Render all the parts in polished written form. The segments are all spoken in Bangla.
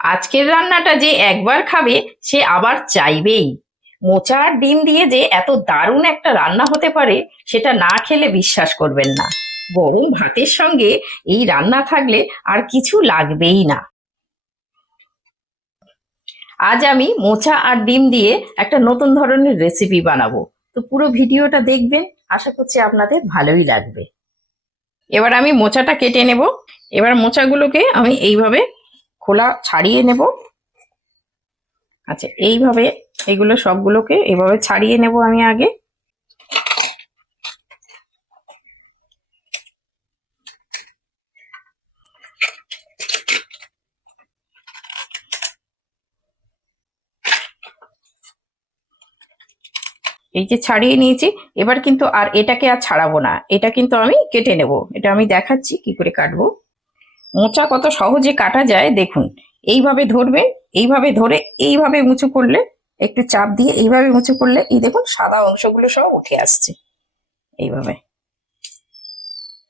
আজকের রান্নাটা যে একবার খাবে সে আবার চাইবেই। মোচা আর ডিম দিয়ে যে এত দারুণ একটা রান্না হতে পারে সেটা না খেলে বিশ্বাস করবেন না। গরম ভাতের সঙ্গে এই রান্না থাকলে আর কিছু লাগবেই না। আজ আমি মোচা আর ডিম দিয়ে একটা নতুন ধরনের রেসিপি বানাবো। তো পুরো ভিডিওটা দেখবেন, আশা করছি আপনাদের ভালোই লাগবে। এবার আমি মোচাটা কেটে নেব। এবার মোচাগুলোকে আমি এইভাবে খোলা ছাড়িয়ে নেব। আচ্ছা, এইভাবে এগুলো সবগুলোকে এভাবে ছাড়িয়ে নেব আমি আগে। এই যে ছাড়িয়ে নিয়েছি, এবার কিন্তু আর এটাকে আর ছাড়াবো না, এটা কিন্তু আমি কেটে নেব। এটা আমি দেখাচ্ছি কি করে কাটবো। মোচা কত সহজে কাটা যায় দেখুন। এইভাবে ধরবেন, এইভাবে ধরে এইভাবে উঁচু করলে, একটু চাপ দিয়ে এইভাবে উঁচু করলে এই দেখুন সাদা অংশগুলো সব উঠে আসছে। এইভাবে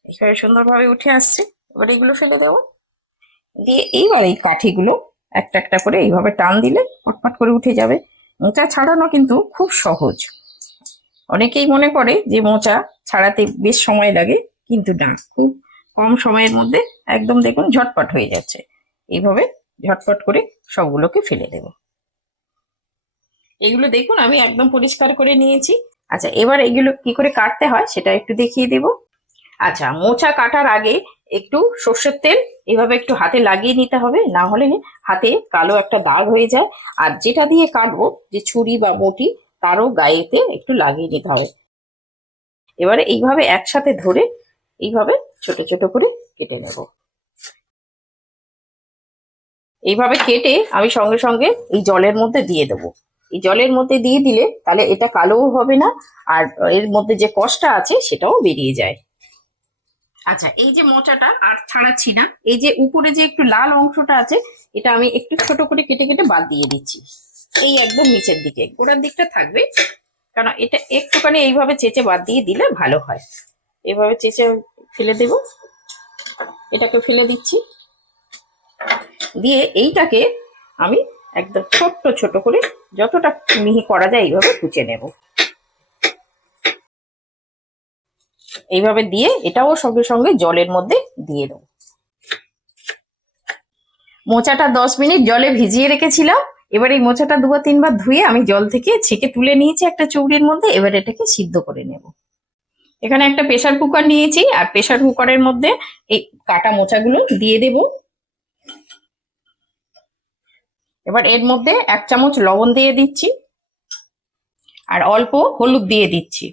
এইভাবে সুন্দরভাবে উঠে আসছে। এবার এগুলো ফেলে দেবো। দিয়ে এইবার এই কাঠিগুলো একটা একটা করে এইভাবে টান দিলে ফটফট করে উঠে যাবে। মোচা ছাড়ানো কিন্তু খুব সহজ। অনেকেই মনে করে যে মোচা ছাড়াতে বেশ সময় লাগে, কিন্তু না, খুব কম সময়ের মধ্যে একদম দেখুন ঝটপট হয়ে যাচ্ছে। এইভাবে ঝটপট করে সবগুলোকে ফেলে দেব। এগুলো দেখুন আমি একদম পরিষ্কার করে নিয়েছি। আচ্ছা, এবার এগুলো কি করে কাটতে হয় সেটা একটু দেখিয়ে দেব। আচ্ছা, মোচা কাটার আগে একটু সর্ষের তেল এভাবে একটু হাতে লাগিয়ে নিতে হবে, না হলে হাতে কালো একটা দাগ হয়ে যায়। আর যেটা দিয়ে কাটবো, যে ছুরি বা বটি, তারও গায়েতে একটু লাগিয়ে নিতে হবে। এবারে এইভাবে একসাথে ধরে এইভাবে ছোট ছোট করে কেটে নেব। এইভাবে কেটে আমি সঙ্গে সঙ্গে এই জলের মধ্যে দিয়ে দেবো। এই জলের মধ্যে দিয়ে দিলে তাহলে এটা কালোও হবে না, আর এর মধ্যে যে কষটা আছে সেটাও বেরিয়ে যায়। আচ্ছা, এই যে মোচাটা আর ছাড়াচ্ছি না, এই যে উপরে যে একটু লাল অংশটা আছে এটা আমি একটু ছোট করে কেটে কেটে বাদ দিয়ে দিচ্ছি। এই একদম নিচের দিকে, গোড়ার দিকটা থাকবে, কারণ এটা একটুখানি এইভাবে চেঁচে বাদ দিয়ে দিলে ভালো হয়। এভাবে চেঁচে ফেলে দেব। এটাকে ফেলে দিচ্ছি। দিয়ে এইটাকে আমি একদম ছোট্ট ছোট করে যতটা মিহি করা যায় এইভাবে কুচে নেব। এইভাবে দিয়ে এটাও সঙ্গে সঙ্গে জলের মধ্যে দিয়ে দেবো। মোচাটা 10 মিনিট জলে ভিজিয়ে রেখেছিলাম। এবার এই মোচাটা 2-3 বার ধুয়ে আমি জল থেকে ছেঁকে তুলে নিয়েছি একটা চৌড়ির মধ্যে। এবার এটাকে সিদ্ধ করে নেব। এখানে একটা প্রেসার কুকার নিয়েছি, আর প্রেসার কুকারের মধ্যে এই কাটা মোচাগুলো দিয়ে দেব। এবার এর মধ্যে 1 চামচ লবণ দিয়ে দিচ্ছি, আর অল্প হলুদ দিয়ে দিচ্ছি।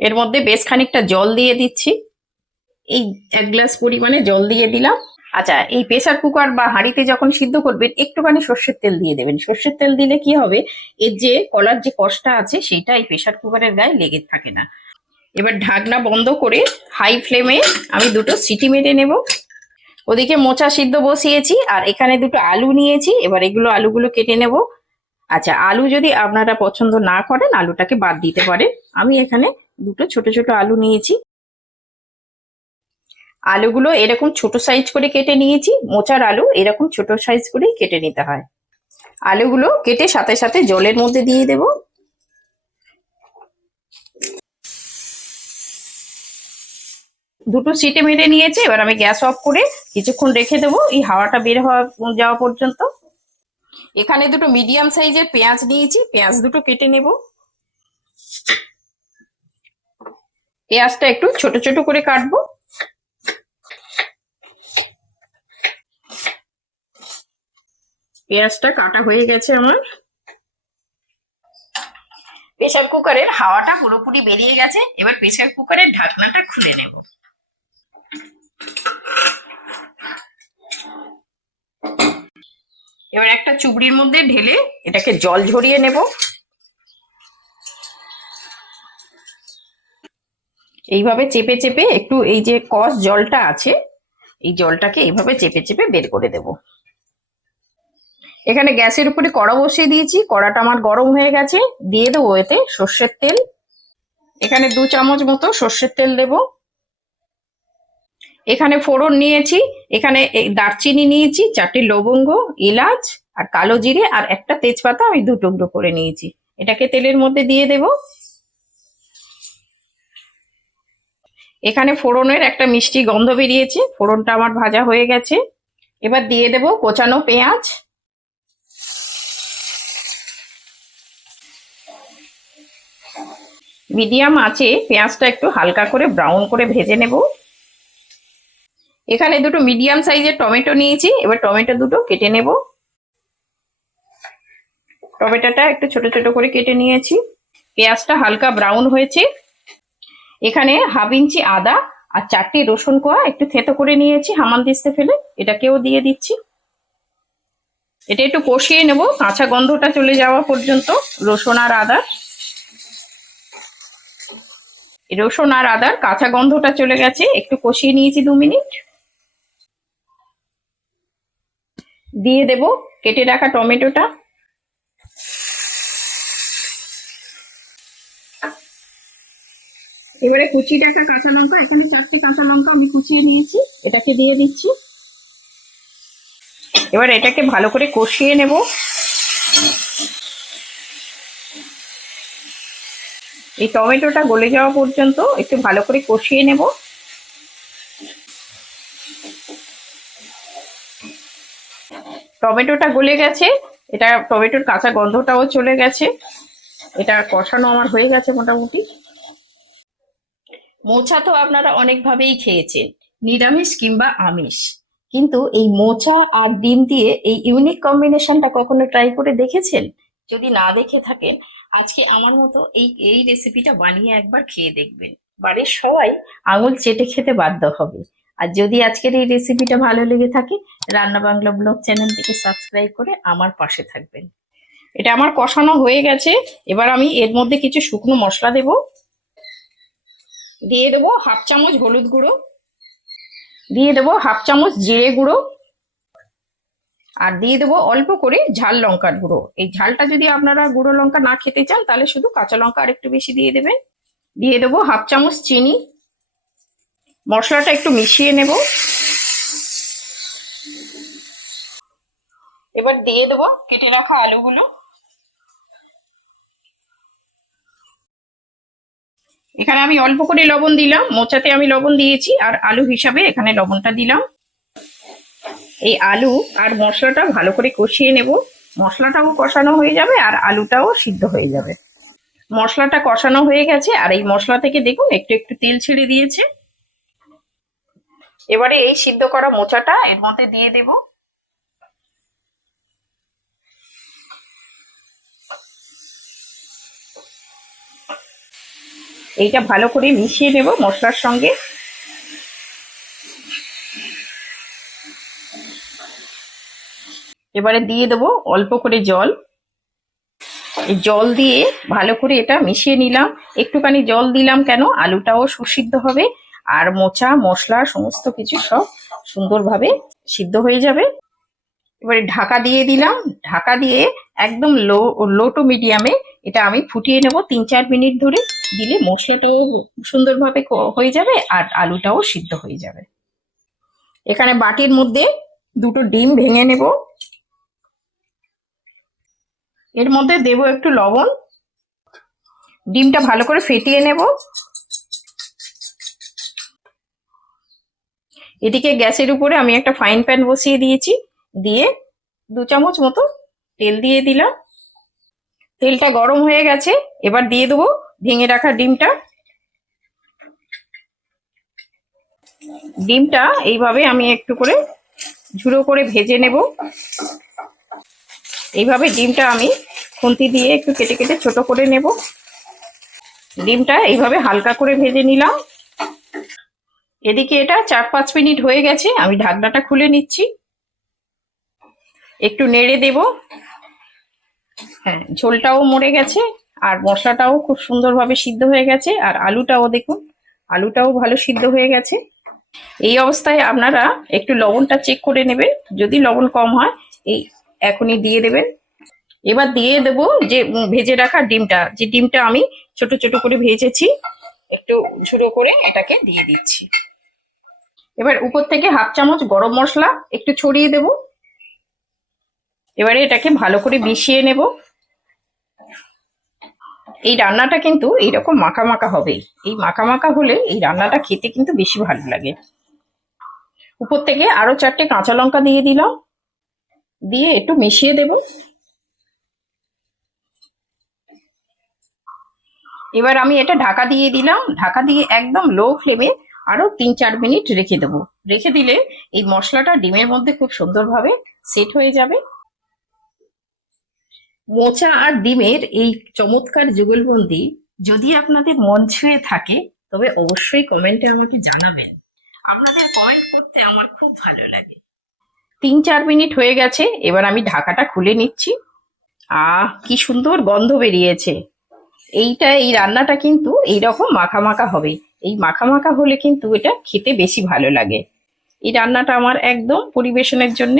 এর মধ্যে বেশ খানিকটা জল দিয়ে দিচ্ছি। এই 1 গ্লাস পরিমাণে জল দিয়ে দিলাম। আচ্ছা, এই প্রেসার কুকার বা হাঁড়িতে যখন সিদ্ধ করবেন একটুখানি সর্ষের তেল দিয়ে দেবেন। সর্ষের তেল দিলে কি হবে, এর যে কলার যে কষটা আছে সেটা এই প্রেসার কুকারের গায়ে লেগে থাকে না। এবার ঢাকনা বন্ধ করে হাই ফ্লেমে আমি 2টো সিটি মেরে নেব। ওদিকে মোচা সিদ্ধ বসিয়েছি, আর এখানে 2টো আলু নিয়েছি। এবার আলুগুলো কেটে নেব। আচ্ছা, আলু যদি আপনারা পছন্দ না করেন আলুটাকে বাদ দিতে পারেন। আমি এখানে 2টো ছোট ছোট আলু নিয়েছি। আলুগুলো এরকম ছোট সাইজ করে কেটে নিয়েছি। মোচার আলু এরকম ছোট সাইজ করেই কেটে নিতে হয়। আলুগুলো কেটে সাথে সাথে জলের মধ্যে দিয়ে দেব। দুটো সিটি মেরে নিয়েছে। এবার আমি গ্যাস অফ করে কিছুক্ষণ রেখে দেবো এই হাওয়াটা বের হওয়া যাওয়া পর্যন্ত। এখানে 2টো মিডিয়াম সাইজের পেঁয়াজ নিয়েছি, পেঁয়াজ 2টো কেটে নেব। পেঁয়াজটা একটু ছোট ছোট করে কাটবো। পেঁয়াজটা কাটা হয়ে গেছে আমার। প্রেসার কুকারের হাওয়াটা পুরোপুরি বেরিয়ে গেছে। এবার প্রেসার কুকারের ঢাকনাটা খুলে নেব। এবার একটা চুবড়ির মধ্যে ঢেলে এটাকে জল ঝরিয়ে নেব। এইভাবে চেপে চেপে একটু এই যে কষ জলটা আছে এই জলটাকে এইভাবে চেপে চেপে বের করে দেব। এখানে গ্যাসের উপরে কড়া বসিয়ে দিয়েছি। কড়াটা আমার গরম হয়ে গেছে। দিয়ে দেবো এতে সর্ষের তেল। এখানে 2 চামচ মতো সর্ষের তেল দেব। এখানে ফোড়ন নিয়েছি, এখানে দারচিনি নিয়েছি, 4টে লবঙ্গ, এলাচ আর কালো জিরে আর একটা তেজপাতা আমি 2 টুকরো করে নিয়েছি। এটাকে তেলের মধ্যে দিয়ে দেব। এখানে ফোড়নের একটা মিষ্টি গন্ধ বেরিয়েছে, ফোড়নটা আমার ভাজা হয়ে গেছে। এবার দিয়ে দেব কোচানো পেঁয়াজ। মিডিয়াম আঁচে পেঁয়াজটা একটু হালকা করে ব্রাউন করে ভেজে নেব। এখানে 2টো মিডিয়াম সাইজের টমেটো নিয়েছি, এবার টমেটো 2টো কেটে নেব। টমেটোটা একটু ছোট ছোট করে কেটে নিয়েছি। পেঁয়াজটা হালকা ব্রাউন হয়েছে। এখানে হাফ ইঞ্চি আদা আর 4টে রসুন কোয়া একটু থেতো করে নিয়েছি হামানদিস্তে ফেলে, এটাকেও দিয়ে দিচ্ছি। এটা একটু কষিয়ে নেব কাঁচা গন্ধটা চলে যাওয়া পর্যন্ত। রসুন আর আদার কাঁচা গন্ধটা চলে গেছে, একটু কষিয়ে নিয়েছি 2 মিনিট। দিয়ে দেব কেটে রাখা টমেটোটা। এবারে কুচি রাখা কাঁচা লঙ্কা, এখানে 4টে কাঁচা লঙ্কা আমি কুচিয়ে নিয়েছি, এটাকে দিয়ে দিচ্ছি। এবার এটাকে ভালো করে কষিয়ে নেব। এই টমেটোটা গলে যাওয়া পর্যন্ত একটু ভালো করে কষিয়ে নেব। টমেটোটা গলে গেছে, এটা টমেটোর কাঁচা গন্ধটাও চলে গেছে, এটা কষানো আমার হয়ে গেছে মোটামুটি। মোচা তো আপনারা অনেকভাবেই খেয়েছেন, নিরামিষ কিংবা আমিষ, কিন্তু এই মোচা আর ডিম দিয়ে এই ইউনিক কম্বিনেশনটা কখনো ট্রাই করে দেখেছেন? যদি না দেখে থাকেন, আজকে আমার মতো এই এই রেসিপিটা বানিয়ে একবার খেয়ে দেখবেন, বাড়ির সবাই আঙুল চেটে খেতে বাধ্য হবে। আর যদি আজকের এই রেসিপিটা ভালো লেগে থাকে, রান্না বাংলা ব্লগ চ্যানেলটিকে সাবস্ক্রাইব করে আমার পাশে থাকবেন। এটা আমার কষানো হয়ে গেছে, এবার আমি এর মধ্যে কিছু শুকনো মশলা দেব। দিয়ে দেবো হাফ চামচ হলুদ গুঁড়ো, দিয়ে দেবো হাফ চামচ জিরে গুঁড়ো, আর দিয়ে দেবো অল্প করে ঝাল লঙ্কার গুঁড়ো। এই ঝালটা যদি আপনারা গুঁড়ো লঙ্কা না খেতে চান তাহলে শুধু কাঁচা লঙ্কা আর একটু বেশি দিয়ে দেবেন। দিয়ে দেবো হাফ চামচ চিনি। মশলাটা একটু মিশিয়ে নেব। এবার দিয়ে দেবো কেটে রাখা আলুগুলো। এখানে আমি অল্প করে লবণ দিলাম, মোচাতে আমি লবণ দিয়েছি আর আলু হিসাবে এখানে লবণটা দিলাম। এই আলু আর মশলাটা ভালো করে কষিয়ে নেব। মশলাটাও কষানো হয়ে যাবে আর আলুটাও সিদ্ধ হয়ে যাবে। মশলাটা কষানো হয়ে গেছে আর এই মশলা থেকে দেখুন একটু একটু তেল ছেড়ে দিয়েছে। এবারে এই সিদ্ধ করা মোচাটা এর মধ্যে দিয়ে দেব। এইটা ভালো করে মিশিয়ে নেব মশলার সঙ্গে। এবারে দিয়ে দেবো অল্প করে জল। এই জল দিয়ে ভালো করে এটা মিশিয়ে নিলাম। একটুখানি জল দিলাম কেন, আলুটাও সুসিদ্ধ হবে আর মোচা মশলা সমস্ত কিছু সব সুন্দরভাবে সিদ্ধ হয়ে যাবে। এবারে ঢাকা দিয়ে দিলাম। ঢাকা দিয়ে একদম লো টু মিডিয়ামে এটা আমি ফুটিয়ে নেব 3-4 মিনিট ধরে। দিলে মশলাটাও সুন্দরভাবে হয়ে যাবে আর আলুটাও সিদ্ধ হয়ে যাবে। এখানে বাটির মধ্যে 2টো ডিম ভেঙে নেব। এর মধ্যে দেব একটু লবণ। ডিমটা ভালো করে ফেটিয়ে নেব। এদিকে গ্যাসের উপরে আমি একটা ফ্রাইং প্যান বসিয়ে দিয়েছি, দিয়ে 2 চামচ মতো তেল দিয়ে দিলাম। তেলটা গরম হয়ে গেছে, এবার দিয়ে দেবো ভেঙে রাখা ডিমটা। ডিমটা এইভাবে আমি একটু করে ঝুড়ো করে ভেজে নেব। এইভাবে ডিমটা আমি খুন্তি দিয়ে একটু কেটে কেটে ছোট করে নেব। ডিমটা এইভাবে হালকা করে ভেজে নিলাম। এদিকে এটা 4-5 মিনিট হয়ে গেছে, আমি ঢাকনাটা খুলে নিচ্ছি। একটু নেড়ে দেব। হ্যাঁ, ঝোলটাও মরে গেছে আর মশলাটাও খুব সুন্দরভাবে সিদ্ধ হয়ে গেছে আর আলুটাও দেখুন, আলুটাও ভালো সিদ্ধ হয়ে গেছে। এই অবস্থায় আপনারা একটু লবণটা চেক করে নেবেন, যদি লবণ কম হয় এই এখনই দিয়ে দেবেন। এবার দিয়ে দেব যে ভেজে রাখা ডিমটা, যে ডিমটা আমি ছোট ছোট করে ভেজেছি, একটু ঝুড়ো করে এটাকে দিয়ে দিচ্ছি। এবার উপর থেকে হাফ চামচ গরম মশলা একটু ছড়িয়ে দেব। এবারে এটাকে ভালো করে মিশিয়ে নেব। এই রান্নাটা কিন্তু এইরকম মাখা মাখা হবে। এই মাখা মাখা হলে এই রান্নাটা খেতে কিন্তু বেশি ভালো লাগে। উপর থেকে আরো 4টে কাঁচা লঙ্কা দিয়ে দিলাম, দিয়ে একটু মিশিয়ে দেব। এবার আমি এটা ঢাকা দিয়ে দিলাম। ঢাকা দিয়ে একদম লো ফ্লেমে আরো 3-4 মিনিট রেখে দেবো। রেখে দিলে এই মশলাটা ডিমের মধ্যে খুব সুন্দরভাবে সেট হয়ে যাবে। মোচা আর ডিমের এই চমৎকার যুগলবন্দি যদি আপনাদের মন ছুঁয়ে থাকে তবে অবশ্যই কমেন্টে আমাকে জানাবেন। আপনাদের কমেন্ট করতে আমার খুব ভালো লাগে। 3-4 মিনিট হয়ে গেছে, এবার আমি ঢাকাটা খুলে নিচ্ছি। কি সুন্দর গন্ধ বেরিয়েছে। এই রান্নাটা কিন্তু এইরকম মাখা মাখা হবে। এই মাখা মাখা হলে কিন্তু এটা খেতে বেশি ভালো লাগে। এই রান্নাটা আমার একদম পরিবেশনের জন্য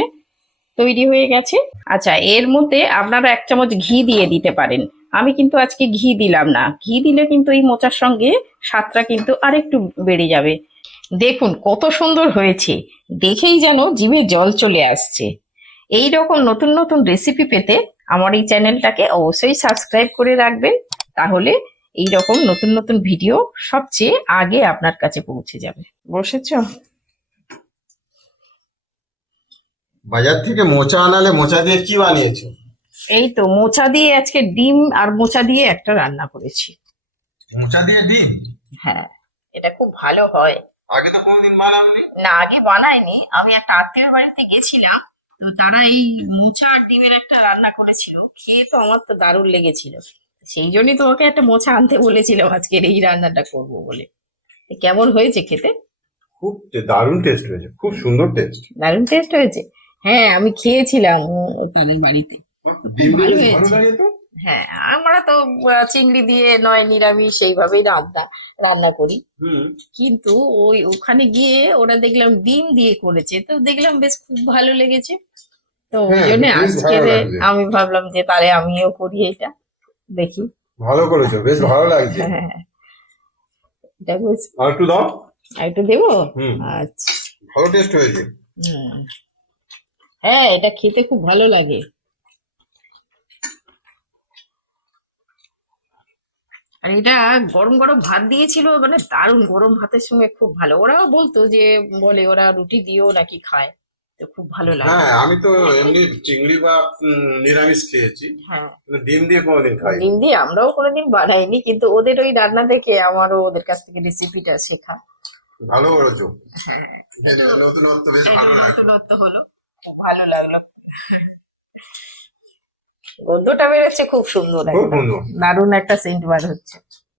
তৈরি হয়ে গেছে। আচ্ছা, এর মধ্যে আপনারা 1 চামচ ঘি দিয়ে দিতে পারেন। আমি কিন্তু আজকে ঘি দিলাম না। ঘি দিলে কিন্তু এই মোচার সঙ্গে স্বাদটা কিন্তু আরেকটু বেড়ে যাবে। দেখুন কত সুন্দর হয়েছে, দেখেই যেন জিভে জল চলে আসছে। এই রকম নতুন নতুন রেসিপি পেতে আমার এই চ্যানেলটাকে অবশ্যই সাবস্ক্রাইব করে রাখবেন। তাহলে এই রকম নতুন নতুন ভিডিও সবচেয়ে আগে আপনার কাছে পৌঁছে যাবে। বসেছো? বাজার থেকে মোচা আনালে মোচা দিয়ে কি বানিয়েছো? এই তো মোচা দিয়ে আজকে ডিম আর মোচা দিয়ে একটা রান্না করেছি। মোচা দিয়ে ডিম? হ্যাঁ, এটা খুব ভালো হয়। আগে তো কোনোদিন বানাওনি। না, আগে বানাইনি। আমি একটা আত্মীয়র বাড়িতে গেছিলাম, তো তারা এই মোচা আর ডিমের একটা রান্না করেছিল। খেয়ে তো আমার তো দারুণ লেগেছিল। সেই জন্যই তোমাকে একটা মোচা আনতে বলেছিলাম আজকের এই রান্নাটা করব বলে। কেমন হয়েছে খেতে? খুব দারুণ টেস্ট হয়েছে, খুব সুন্দর টেস্ট। দারুণ টেস্ট হয়েছে। হ্যাঁ, আমি খেয়েছিলাম তাদের বাড়িতে। ডিম ভালো দিয়ে ভালো হয়েছে। লাগে তো। হ্যাঁ, আমরা তো চিংড়ি দিয়ে নয় নিরামিষ সেইভাবেই রান্না করি। কিন্তু ওখানে গিয়ে ওরা দেখলাম ডিম দিয়ে করেছে, তো দেখলাম বেশ খুব ভালো লেগেছে। তো ওই হ্যাঁ, জন্য বেশ আজকে ভালো লাগছে। আমি ভাবলাম যে তাহলে আমিও করি এটা, দেখি। ভালো করেছো, বেশ ভালো লাগছে। হ্যাঁ, এটা বেশ। আর একটু দাও। আর একটু দেবো? হুম, আচ্ছা। ভালো টেস্ট হয়েছে। হুম। হ্যাঁ, এটা খেতে খুব ভালো লাগে। আর এটা গরম গরম ভাত দিয়েছিল, মানে দারুণ। গরম ভাতের সঙ্গে খুব ভালো। ওরাও বলতো যে, বলে ওরা রুটি দিয়েও নাকি খায়, তো খুব ভালো লাগে। হ্যাঁ, আমি তো এমনি চিংড়ি বা নিরামিষ খেয়েছি, হ্যাঁ, কিন্তু ডিম দিয়ে কোনোদিন খাইনি। ডিম দিয়ে আমরাও কোনোদিন বানাইনি, কিন্তু ওদের ওই রান্না দেখে আমারও ওদের কাছ থেকে রেসিপিটা শেখা। ভালো করেছো। হ্যাঁ, এটা নতুনত্ব, বেশ একটু ভালো লাগলো। নতুনত্ব হলো, খুব ভালো লাগলো। গন্ধটা বেরোচ্ছে খুব সুন্দর, খুব একদম সুন্দর। দারুণ একটা সেন্ট বার হচ্ছে।